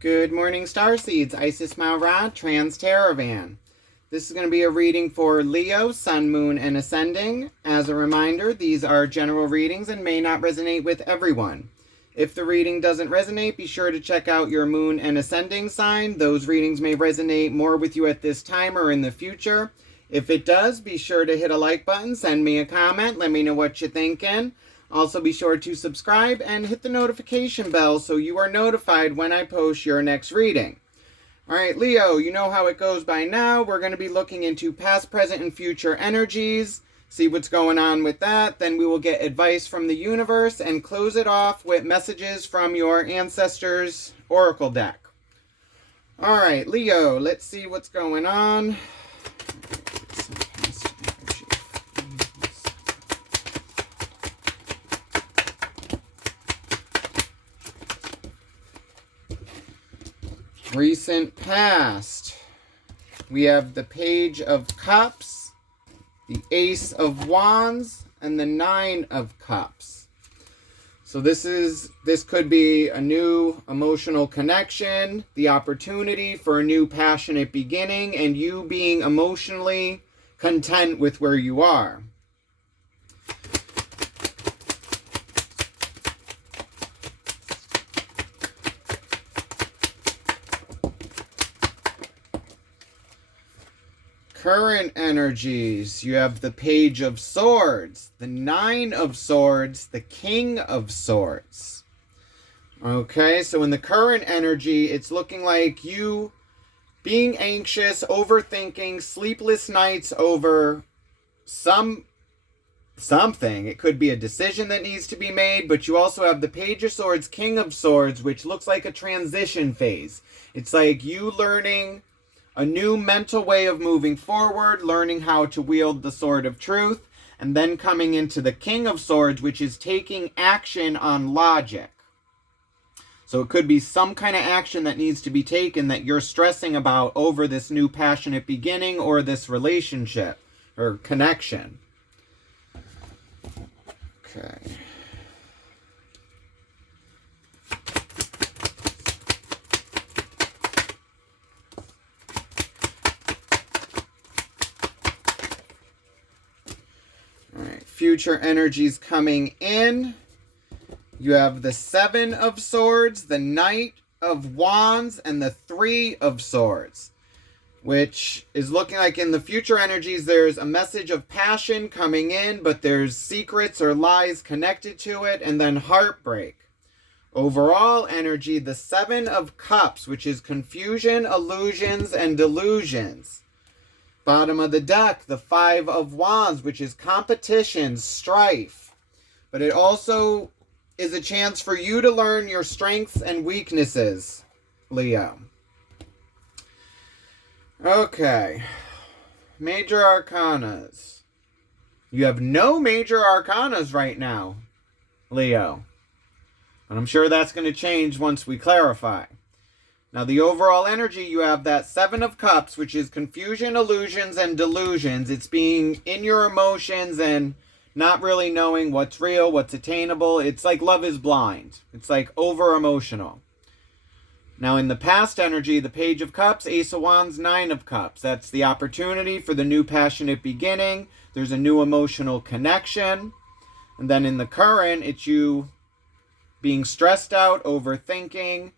Good morning, Starseeds. Isis Maurad, Trans Teravan. This is going to be a reading for Leo, Sun, Moon, and Ascending. As a reminder, these are general readings and may not resonate with everyone. If the reading doesn't resonate, be sure to check out your Moon and Ascending sign. Those readings may resonate more with you at this time or in the future. If it does, be sure to hit a like button, send me a comment, let me know what you're thinking. Also, be sure to subscribe and hit the notification bell so you are notified when I post your next reading. All right, Leo, you know how it goes by now. We're going to be looking into past, present, and future energies, see what's going on with that. Then we will get advice from the universe and close it off with messages from your ancestors' oracle deck. All right, Leo, let's see what's going on. Recent past. We have the Page of Cups, the Ace of Wands, and the Nine of Cups. So this could be a new emotional connection, the opportunity for a new passionate beginning, and you being emotionally content with where you are. Current energies, you have the Page of Swords, the Nine of Swords, the King of Swords. Okay, so in the current energy, it's looking like you being anxious, overthinking, sleepless nights over something. It could be a decision that needs to be made, but you also have the Page of Swords, King of Swords, which looks like a transition phase. It's like you learning a new mental way of moving forward, learning how to wield the Sword of Truth, and then coming into the King of Swords, which is taking action on logic. So it could be some kind of action that needs to be taken that you're stressing about over this new passionate beginning or this relationship or connection. Okay. Future energies coming in. You have the Seven of Swords, the Knight of Wands, and the Three of Swords, which is looking like in the future energies there's a message of passion coming in, but there's secrets or lies connected to it, and then heartbreak. Overall energy, the Seven of Cups, which is confusion, illusions, and delusions. Bottom of the deck, the Five of Wands, which is competition, strife. But it also is a chance for you to learn your strengths and weaknesses, Leo. Okay. Major Arcanas. You have no major Arcanas right now, Leo. But I'm sure that's going to change once we clarify. Now, the overall energy, you have that Seven of Cups, which is confusion, illusions, and delusions. It's being in your emotions and not really knowing what's real, what's attainable. It's like love is blind. It's like over-emotional. Now, in the past energy, the Page of Cups, Ace of Wands, Nine of Cups. That's the opportunity for the new passionate beginning. There's a new emotional connection. And then in the current, it's you being stressed out, overthinking.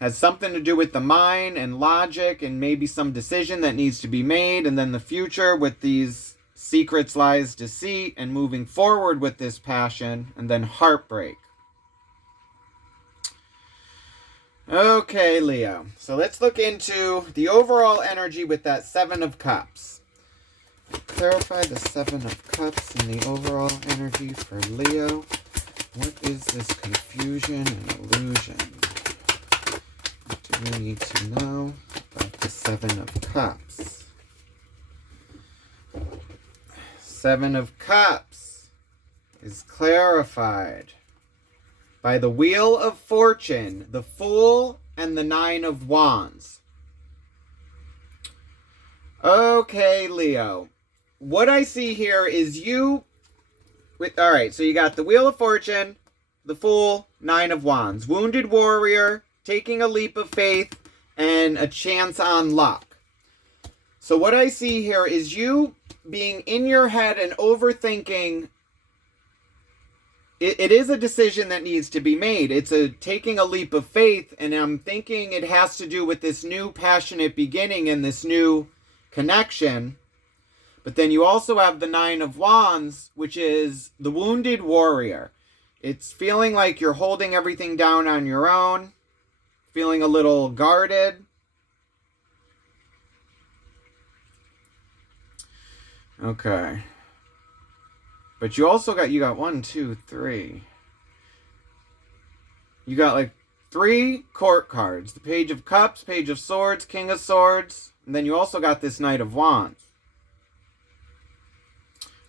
Has something to do with the mind and logic and maybe some decision that needs to be made. And then the future with these secrets, lies, deceit, and moving forward with this passion. And then heartbreak. Okay, Leo. So let's look into the overall energy with that Seven of Cups. Clarify the Seven of Cups and the overall energy for Leo. What is this confusion and illusion? What do we need to know about the Seven of Cups? Seven of Cups is clarified by the Wheel of Fortune, the Fool, and the Nine of Wands. Okay, Leo. What I see here is you Alright, so you got the Wheel of Fortune, the Fool, Nine of Wands. Wounded warrior, taking a leap of faith and a chance on luck. So what I see here is you being in your head and overthinking. It is a decision that needs to be made. It's taking a leap of faith, and I'm thinking it has to do with this new passionate beginning and this new connection. But then you also have the Nine of Wands, which is the wounded warrior. It's feeling like you're holding everything down on your own, feeling a little guarded. Okay. But you also got 1, 2, 3. You got like 3 court cards. The Page of Cups, Page of Swords, King of Swords. And then you also got this Knight of Wands.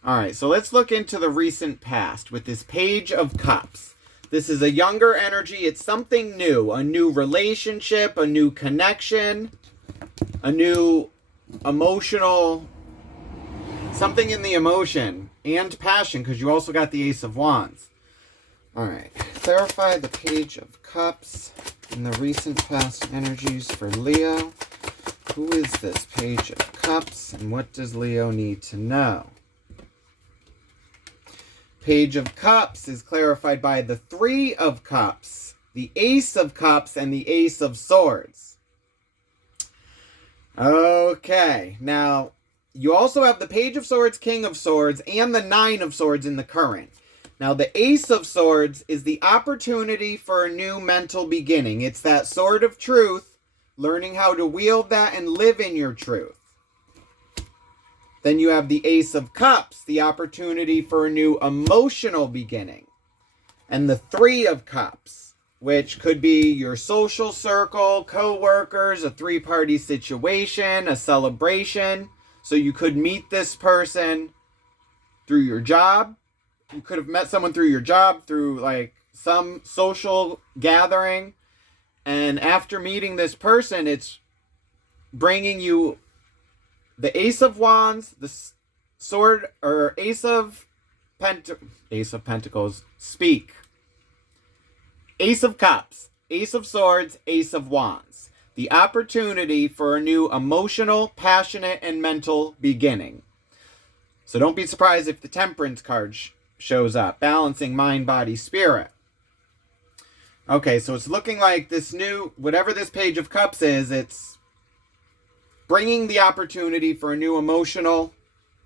Alright, so let's look into the recent past with this Page of Cups. This is a younger energy. It's something new. A new relationship, a new connection, a new emotional... something in the emotion and passion, because you also got the Ace of Wands. Alright, clarify the Page of Cups and the recent past energies for Leo. Who is this Page of Cups, and what does Leo need to know? Page of Cups is clarified by the 3 of Cups, the Ace of Cups, and the Ace of Swords. Okay, now... you also have the Page of Swords, King of Swords, and the 9 of Swords in the current. Now, the Ace of Swords is the opportunity for a new mental beginning. It's that sword of truth, learning how to wield that and live in your truth. Then you have the Ace of Cups, the opportunity for a new emotional beginning. And the 3 of Cups, which could be your social circle, co-workers, a 3-party situation, a celebration. So you could meet this person through your job. You could have met someone through your job, through like some social gathering. And after meeting this person, it's bringing you the Ace of Wands, the sword, or Ace of Pentacles, speak. Ace of Cups, Ace of Swords, Ace of Wands. The opportunity for a new emotional, passionate, and mental beginning. So don't be surprised if the Temperance card shows up. Balancing mind, body, spirit. Okay, so it's looking like this new, whatever this Page of Cups is, it's bringing the opportunity for a new emotional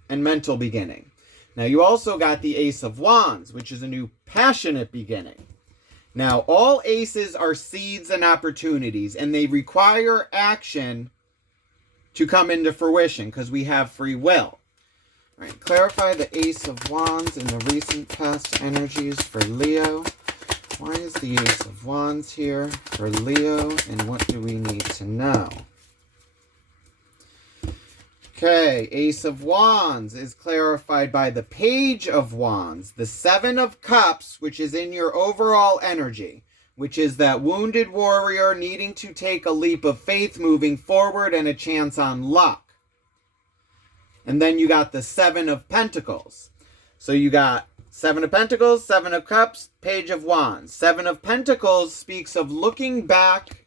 and mental beginning. Now you also got the Ace of Wands, which is a new passionate beginning. Now, all aces are seeds and opportunities, and they require action to come into fruition, because we have free will. All right, clarify the Ace of Wands and the recent past energies for Leo. Why is the Ace of Wands here for Leo, and what do we need to know? Okay, Ace of Wands is clarified by the Page of Wands, the 7 of Cups, which is in your overall energy, which is that wounded warrior needing to take a leap of faith moving forward and a chance on luck. And then you got the 7 of Pentacles. So you got 7 of Pentacles, 7 of Cups, Page of Wands. 7 of Pentacles speaks of looking back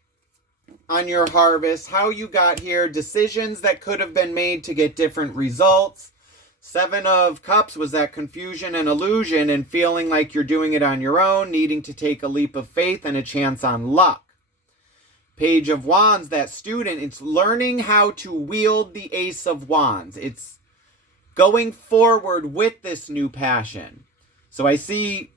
on your harvest, how you got here, decisions that could have been made to get different results. 7 of Cups was that confusion and illusion and feeling like you're doing it on your own, needing to take a leap of faith and a chance on luck. Page of Wands, that student, it's learning how to wield the Ace of Wands. It's going forward with this new passion. So I see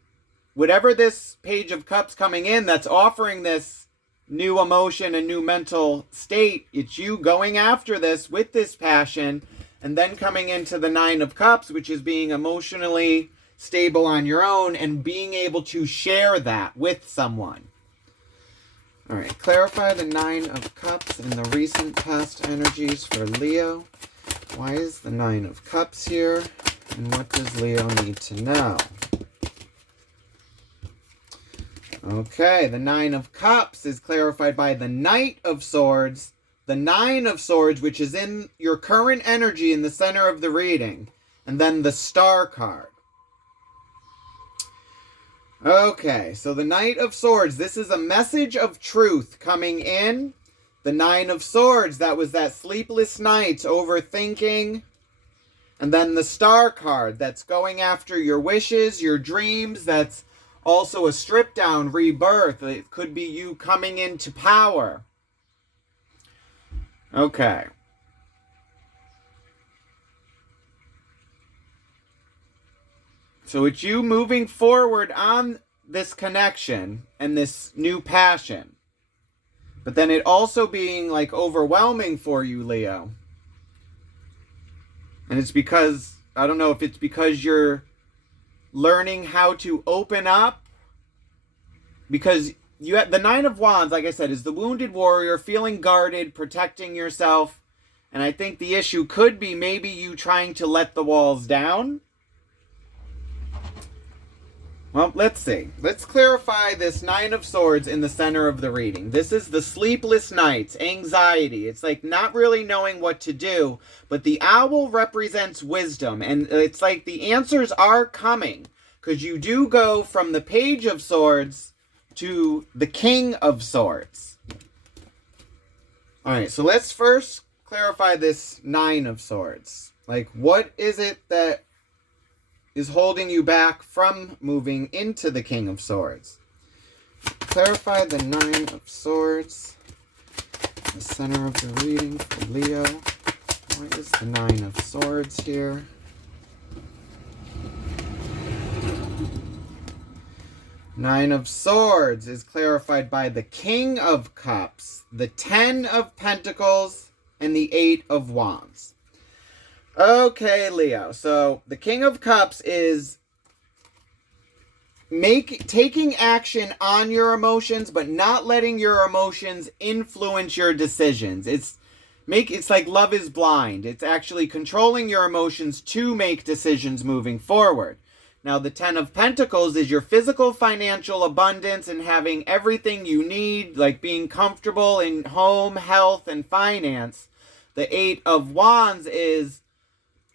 whatever this Page of Cups coming in that's offering this new emotion and new mental state, it's you going after this with this passion, and then coming into the 9 of Cups, which is being emotionally stable on your own and being able to share that with someone. All right, clarify the 9 of Cups and the recent past energies for Leo. Why is the 9 of Cups here, and what does Leo need to know? Okay, the 9 of Cups is clarified by the Knight of Swords, the 9 of Swords, which is in your current energy in the center of the reading, and then the Star card. Okay, so the Knight of Swords. This is a message of truth coming in. The Nine of Swords, that was that sleepless night, overthinking. And then the Star card, that's going after your wishes, your dreams. That's also a stripped down rebirth. It could be you coming into power. Okay. So it's you moving forward on this connection and this new passion. But then it also being like overwhelming for you, Leo. And it's because, I don't know if it's because you're learning how to open up. Because you have, the Nine of Wands, like I said, is the wounded warrior, feeling guarded, protecting yourself. And I think the issue could be maybe you trying to let the walls down. Well, let's see. Let's clarify this Nine of Swords in the center of the reading. This is the sleepless nights, anxiety. It's like not really knowing what to do, but the owl represents wisdom, and it's like the answers are coming, because you do go from the Page of Swords to the King of Swords. All right, so let's first clarify this Nine of Swords. Like, what is it that is holding you back from moving into the King of Swords? Clarify the Nine of Swords, the center of the reading for Leo. What is the Nine of Swords here? Nine of Swords is clarified by the King of Cups, the Ten of Pentacles, and the Eight of Wands. Okay, Leo. So the King of Cups is taking action on your emotions, but not letting your emotions influence your decisions. It's like Love is Blind. It's actually controlling your emotions to make decisions moving forward. Now, the Ten of Pentacles is your physical, financial abundance and having everything you need, like being comfortable in home, health, and finance. The Eight of Wands is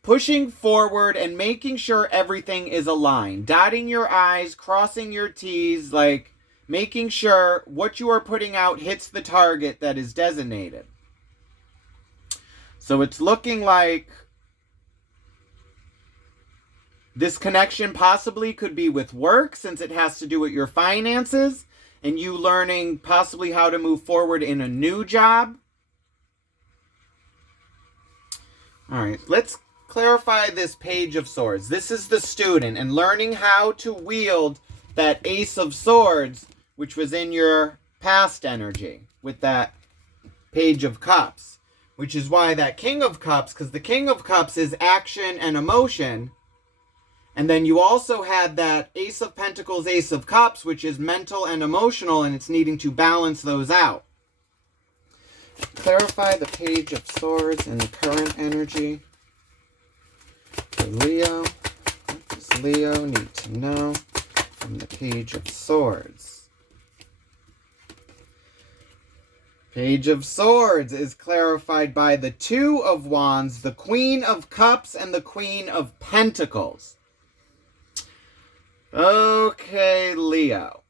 pushing forward and making sure everything is aligned. Dotting your I's, crossing your T's, like making sure what you are putting out hits the target that is designated. So it's looking like this connection possibly could be with work, since it has to do with your finances and you learning possibly how to move forward in a new job. All right, let's clarify this Page of Swords. This is the student and learning how to wield that Ace of Swords, which was in your past energy with that Page of Cups, which is why that King of Cups, because the King of Cups is action and emotion. And then you also had that Ace of Pentacles, Ace of Cups, which is mental and emotional, and it's needing to balance those out. Clarify the Page of Swords in the current energy for Leo. What does Leo need to know from the Page of Swords? Page of Swords is clarified by the Two of Wands, the Queen of Cups, and the Queen of Pentacles. Okay, Leo.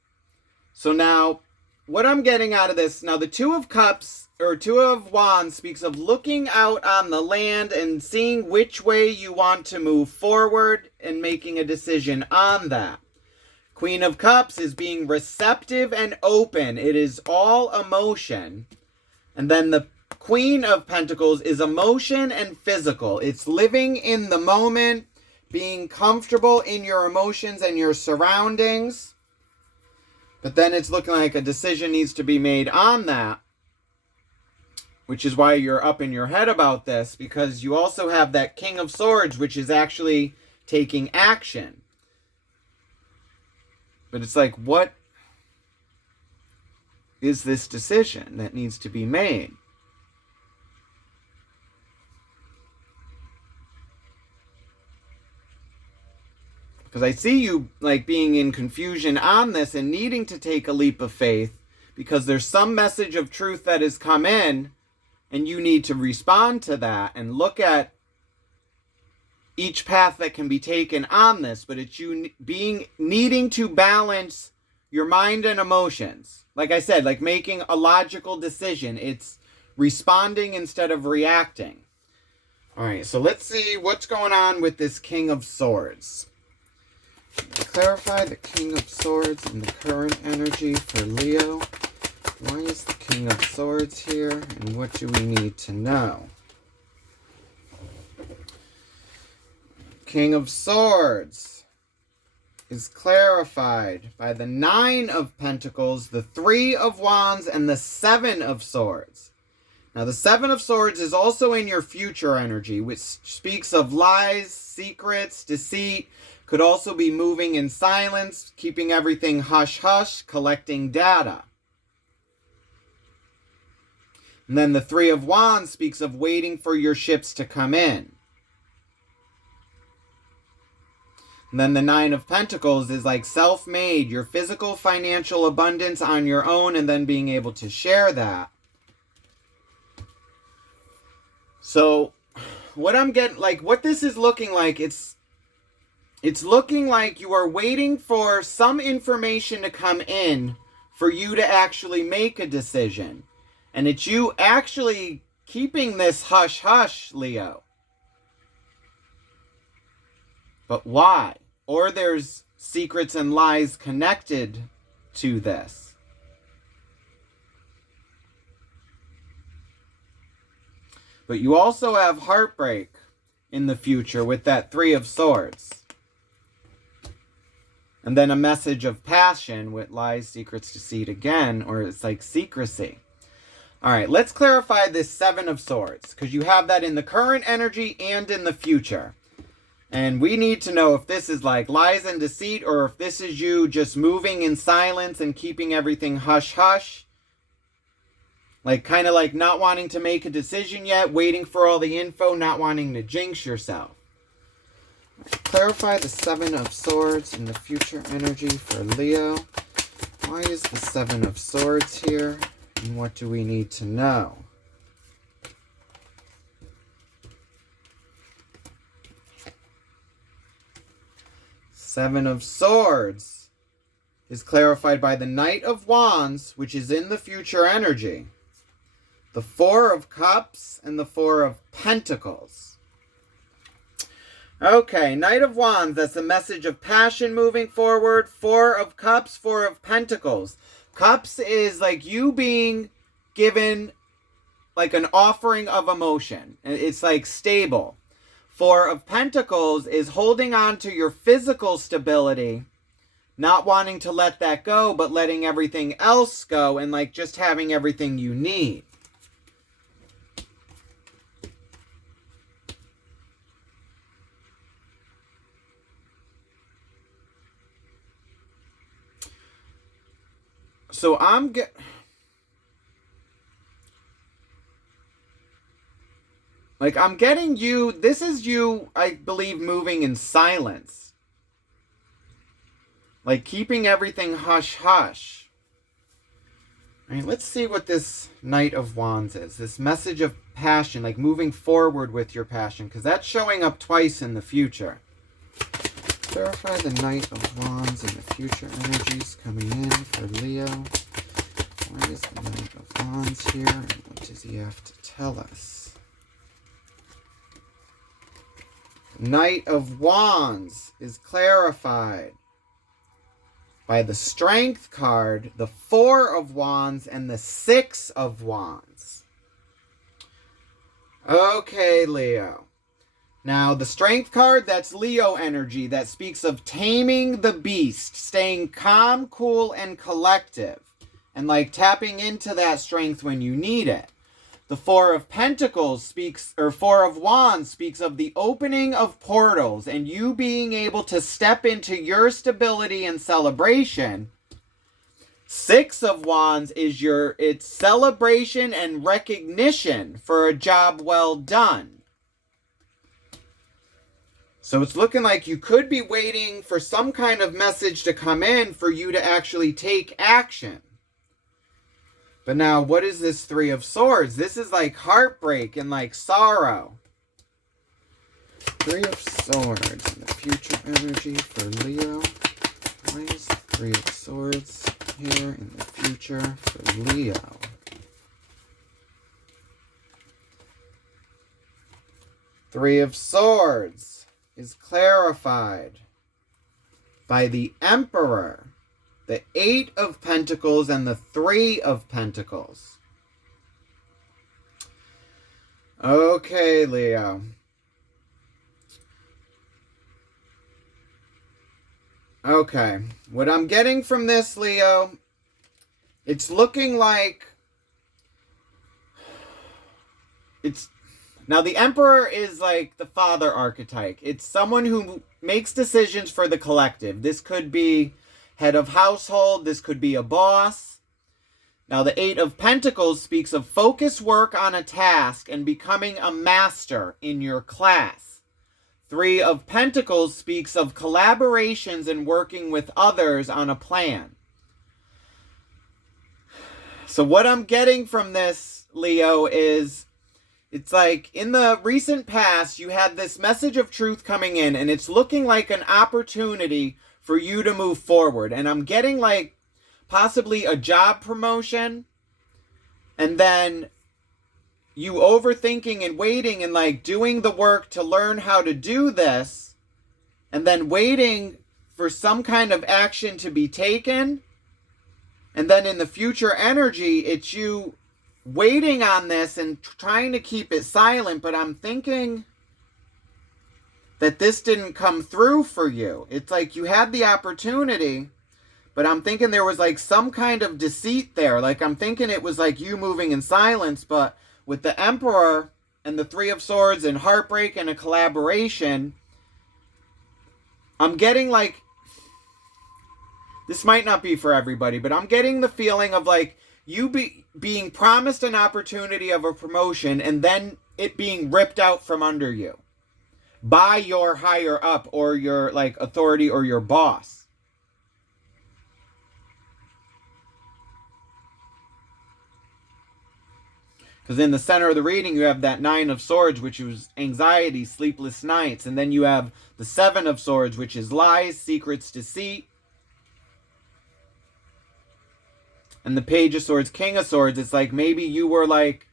So now, what I'm getting out of this, now the Two of Cups, or Two of Wands, speaks of looking out on the land and seeing which way you want to move forward and making a decision on that. Queen of Cups is being receptive and open. It is all emotion. And then the Queen of Pentacles is emotion and physical. It's living in the moment, being comfortable in your emotions and your surroundings. But then it's looking like a decision needs to be made on that, which is why you're up in your head about this, because you also have that King of Swords, which is actually taking action. But it's like, what is this decision that needs to be made? Because I see you like being in confusion on this and needing to take a leap of faith, because there's some message of truth that has come in and you need to respond to that and look at each path that can be taken on this, but it's you needing to balance your mind and emotions. Like I said, like making a logical decision. It's responding instead of reacting. All right, so let's see what's going on with this King of Swords. Clarify the King of Swords and the current energy for Leo. Why is the King of Swords here, and what do we need to know? King of Swords is clarified by the 9 of Pentacles, the 3 of Wands, and the 7 of Swords. Now, the 7 of Swords is also in your future energy, which speaks of lies, secrets, deceit. Could also be moving in silence, keeping everything hush-hush, collecting data. And then the 3 of Wands speaks of waiting for your ships to come in. And then the 9 of Pentacles is like self-made, your physical, financial abundance on your own, and then being able to share that. So, what I'm getting, like, what this is looking like, it's looking like you are waiting for some information to come in for you to actually make a decision. And it's you actually keeping this hush-hush, Leo. But why? Or there's secrets and lies connected to this. But you also have heartbreak in the future with that 3 of Swords. And then a message of passion with lies, secrets, deceit again, or it's like secrecy. All right, let's clarify this 7 of Swords, because you have that in the current energy and in the future. And we need to know if this is like lies and deceit, or if this is you just moving in silence and keeping everything hush-hush. Like, kind of like not wanting to make a decision yet, waiting for all the info, not wanting to jinx yourself. Clarify the 7 of Swords in the future energy for Leo. Why is the 7 of Swords here? And what do we need to know? Seven of Swords is clarified by the Knight of Wands, which is in the future energy. The 4 of Cups and the 4 of Pentacles. Okay, Knight of Wands, that's a message of passion moving forward. 4 of Cups, 4 of Pentacles. Cups is like you being given like an offering of emotion. It's like stable. 4 of Pentacles is holding on to your physical stability, not wanting to let that go, but letting everything else go and like just having everything you need. So I'm getting you, this is you, I believe, moving in silence. Like keeping everything hush-hush. All right, let's see what this Knight of Wands is. This message of passion, like moving forward with your passion, because that's showing up twice in the future. Clarify the Knight of Wands and the future energies coming in for Leo. Why is the Knight of Wands here? And what does he have to tell us? Knight of Wands is clarified by the Strength card, the 4 of Wands, and the 6 of Wands. Okay, Leo. Now, the Strength card, that's Leo energy. That speaks of taming the beast, staying calm, cool, and collective. And like tapping into that strength when you need it. The 4 of Pentacles speaks, or 4 of Wands speaks of the opening of portals and you being able to step into your stability and celebration. 6 of Wands is it's celebration and recognition for a job well done. So it's looking like you could be waiting for some kind of message to come in for you to actually take action. But now, what is this 3 of Swords? This is like heartbreak and like sorrow. Three of Swords in the future energy for Leo. Why is the Three of Swords here in the future for Leo? Three of Swords is clarified by the Emperor, the Eight of Pentacles, and the Three of Pentacles. Okay, Leo. Okay, what I'm getting from this, Leo, it's looking like it's... Now, the Emperor is like the father archetype. It's someone who makes decisions for the collective. This could be head of household. This could be a boss. Now, the Eight of Pentacles speaks of focused work on a task and becoming a master in your class. Three of Pentacles speaks of collaborations and working with others on a plan. So what I'm getting from this, Leo, is it's like in the recent past, you had this message of truth coming in, and it's looking like an opportunity for you to move forward. And I'm getting like possibly a job promotion, and then you overthinking and waiting and like doing the work to learn how to do this, and then waiting for some kind of action to be taken. And then in the future energy, it's you waiting on this and trying to keep it silent. But I'm thinking that this didn't come through for you. It's like you had the opportunity, but I'm thinking there was like some kind of deceit there. Like I'm thinking it was like you moving in silence, but with the Emperor and the Three of Swords and heartbreak and a collaboration, I'm getting like, this might not be for everybody, but I'm getting the feeling of like you being promised an opportunity of a promotion and then it being ripped out from under you by your higher up or your like authority or your boss. Because in the center of the reading, you have that Nine of Swords, which is anxiety, sleepless nights. And then you have the Seven of Swords, which is lies, secrets, deceit. And the Page of Swords, King of Swords, it's like maybe you were like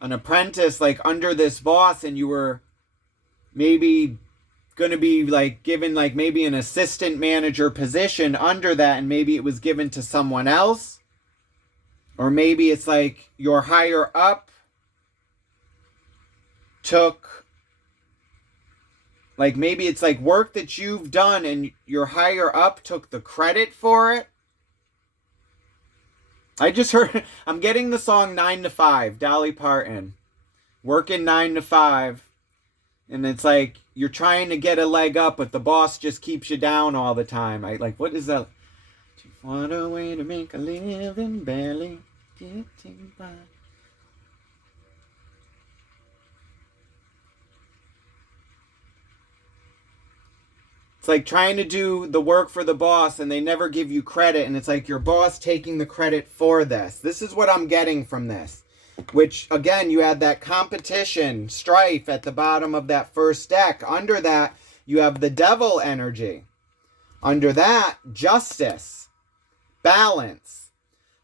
an apprentice, like under this boss, and you were maybe going to be like given like maybe an assistant manager position under that, and maybe it was given to someone else. Or maybe it's like your higher up took, like maybe it's like work that you've done and your higher up took the credit for it. I just heard, I'm getting the song 9 to 5, Dolly Parton. Working 9 to 5. And it's like you're trying to get a leg up, but the boss just keeps you down all the time. I like, what is that? What a way to make a living, barely getting by. It's like trying to do the work for the boss and they never give you credit, and it's like your boss taking the credit for this. This is what I'm getting from this. Which, again, you had that competition, strife at the bottom of that first deck. Under that, you have the devil energy. Under that, justice. Balance.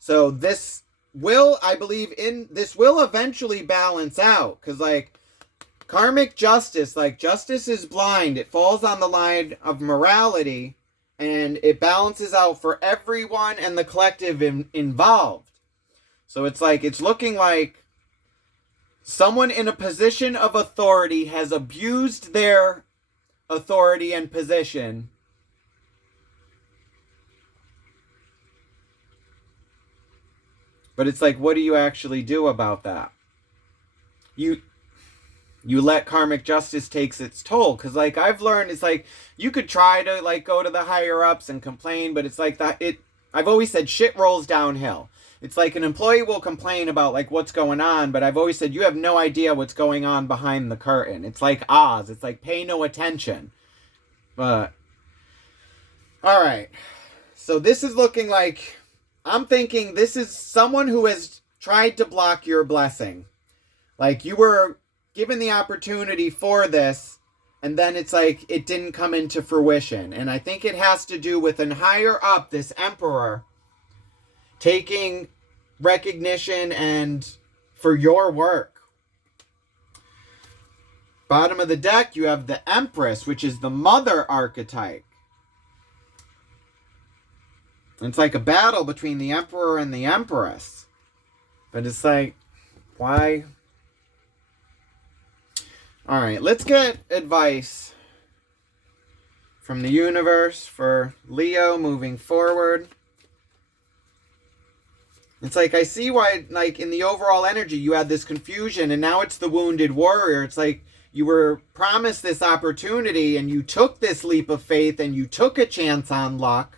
So this will, I believe, this will eventually balance out. Because, like, karmic justice, like, justice is blind. It falls on the line of morality. And it balances out for everyone and the collective involved. So it's like, it's looking like someone in a position of authority has abused their authority and position. But it's like, what do you actually do about that? You let karmic justice takes its toll. Because, like, I've learned, it's like, you could try to, like, go to the higher-ups and complain, but it's like that, I've always said shit rolls downhill. It's like an employee will complain about, like, what's going on, but I've always said you have no idea what's going on behind the curtain. It's like Oz. It's like pay no attention. But, all right. So this is looking like, I'm thinking this is someone who has tried to block your blessing. Like, you were given the opportunity for this, and then it's like it didn't come into fruition. And I think it has to do with an higher up, this emperor, taking recognition and for your work. Bottom of the deck, you have the Empress, which is the mother archetype. It's like a battle between the Emperor and the Empress. But it's like, why? All right, let's get advice from the universe for Leo moving forward. It's like, I see why, like, in the overall energy, you had this confusion, and now it's the wounded warrior. It's like, you were promised this opportunity, and you took this leap of faith, and you took a chance on luck.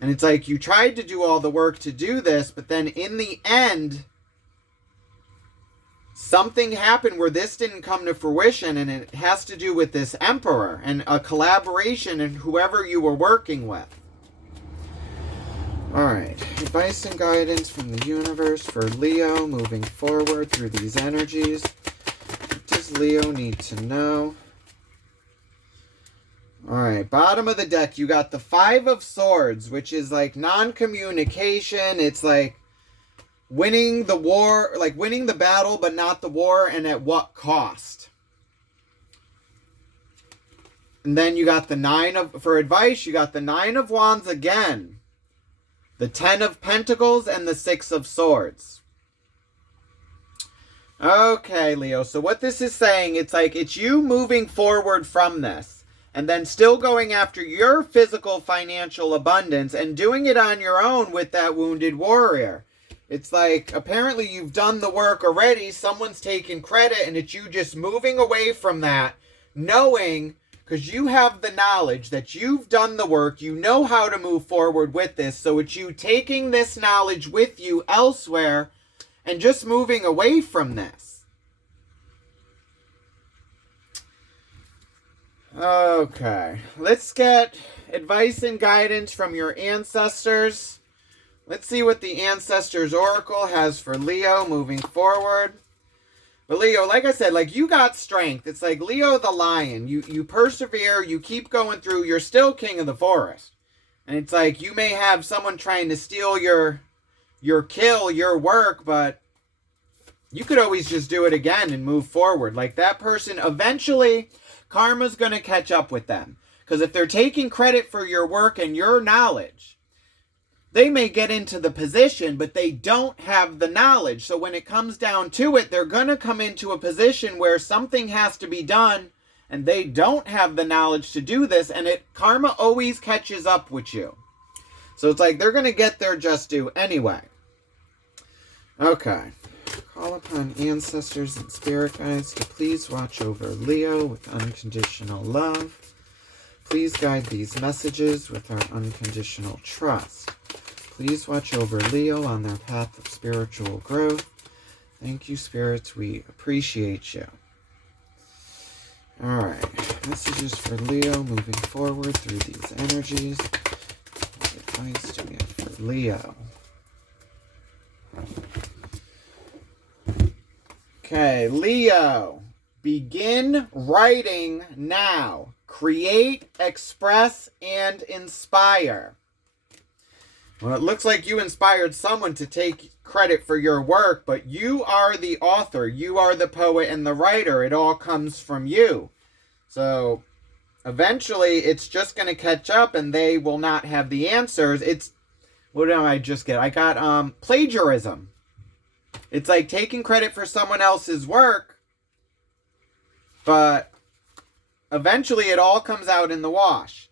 And it's like, you tried to do all the work to do this, but then in the end, something happened where this didn't come to fruition, and it has to do with this emperor and a collaboration and whoever you were working with. All right, advice and guidance from the universe for Leo moving forward through these energies. What does Leo need to know? All right, bottom of the deck, you got the Five of Swords, which is like non-communication. It's like winning the war, like winning the battle, but not the war, and at what cost? And then you got the for advice, you got the Nine of Wands again, the Ten of Pentacles, and the Six of Swords. Okay, Leo, so what this is saying, it's like it's you moving forward from this, and then still going after your physical financial abundance and doing it on your own with that wounded warrior. It's like, apparently you've done the work already, someone's taken credit, and it's you just moving away from that, knowing, because you have the knowledge that you've done the work, you know how to move forward with this, so it's you taking this knowledge with you elsewhere and just moving away from this. Okay, let's get advice and guidance from your ancestors. Let's see what the Ancestors Oracle has for Leo moving forward. But Leo, like I said, like you got strength. It's like Leo the lion. You persevere, you keep going through, you're still king of the forest. And it's like you may have someone trying to steal your kill, your work, but you could always just do it again and move forward. Like that person, eventually karma's going to catch up with them. Because if they're taking credit for your work and your knowledge, they may get into the position, but they don't have the knowledge. So when it comes down to it, they're going to come into a position where something has to be done, and they don't have the knowledge to do this, and karma always catches up with you. So it's like they're going to get their just due anyway. Okay. Call upon ancestors and spirit guides to please watch over Leo with unconditional love. Please guide these messages with our unconditional trust. Please watch over Leo on their path of spiritual growth. Thank you, spirits. We appreciate you. All right. Messages for Leo moving forward through these energies. What advice do we have for Leo? Okay, Leo. Begin writing now. Create, express, and inspire. Well, it looks like you inspired someone to take credit for your work, but you are the author. You are the poet and the writer. It all comes from you. So eventually it's just going to catch up and they will not have the answers. What did I just get? I got plagiarism. It's like taking credit for someone else's work, but eventually it all comes out in the wash.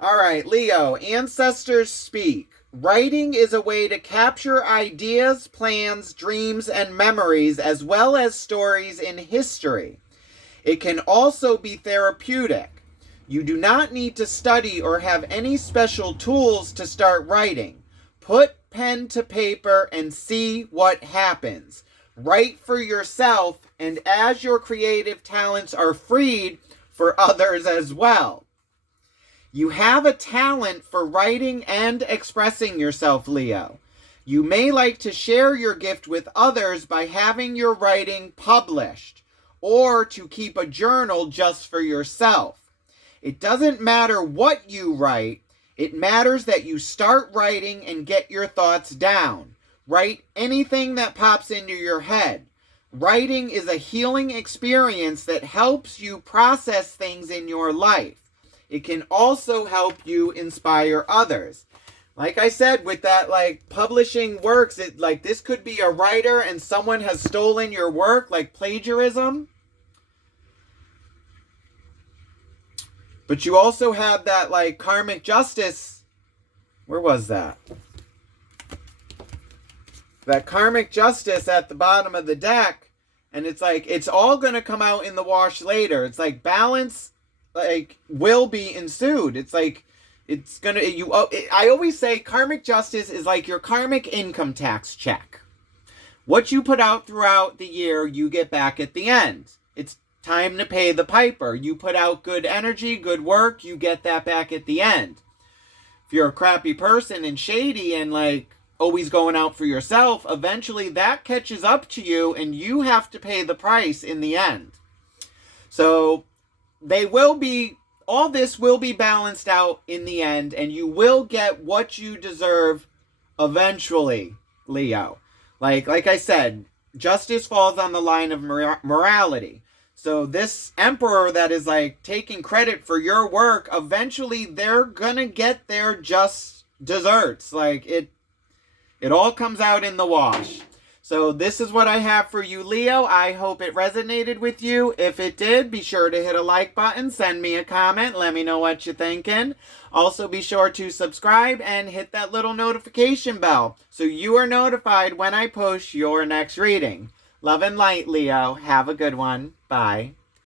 All right, Leo, ancestors speak. Writing is a way to capture ideas, plans, dreams, and memories, as well as stories in history. It can also be therapeutic. You do not need to study or have any special tools to start writing. Put pen to paper and see what happens. Write for yourself, and as your creative talents are freed, for others as well. You have a talent for writing and expressing yourself, Leo. You may like to share your gift with others by having your writing published, or to keep a journal just for yourself. It doesn't matter what you write. It matters that you start writing and get your thoughts down. Write anything that pops into your head. Writing is a healing experience that helps you process things in your life. It can also help you inspire others. Like I said, with that, like, publishing works, this could be a writer and someone has stolen your work, like plagiarism. But you also have that, like, karmic justice. Where was that? That karmic justice at the bottom of the deck. And it's like, it's all going to come out in the wash later. It's like balance, like, will be ensued. It's like, it's going to, I always say karmic justice is like your karmic income tax check. What you put out throughout the year, you get back at the end. It's time to pay the piper. You put out good energy, good work, you get that back at the end. If you're a crappy person and shady and, like, always going out for yourself, eventually that catches up to you and you have to pay the price in the end. So all this will be balanced out in the end, and you will get what you deserve eventually, Leo. Like I said, justice falls on the line of morality. So this emperor that is, like, taking credit for your work, eventually they're gonna get their just desserts. Like, it all comes out in the wash. So this is what I have for you, Leo. I hope it resonated with you. If it did, be sure to hit a like button, send me a comment, let me know what you're thinking. Also, be sure to subscribe and hit that little notification bell so you are notified when I post your next reading. Love and light, Leo. Have a good one. Bye.